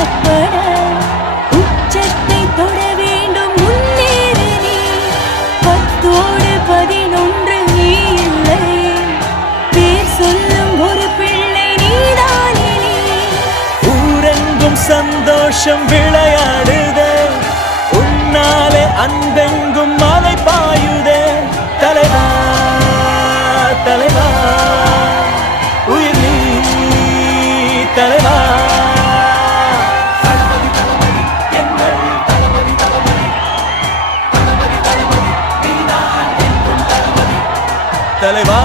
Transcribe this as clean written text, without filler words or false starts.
புறப்பட உச்சத்தை தொட வேண்டும் முன்னேறு நீ 10ஓடு 11 நீ இல்லை பேர் சொல்லும் ஒரு பிள்ளை நீதானே நீ ஊரெங்கும் சந்தோஷம் விளையாடுதே உன்னாலே அன்பெங்கும் மலை பாயுதே தலைவா தலைவா உயிர் நீ தலைவா தளபதி தளபதி எங்கள் தளபதி தளபதி தளபதி தளபதி நீதான் என்றும் தளபதி தலைவா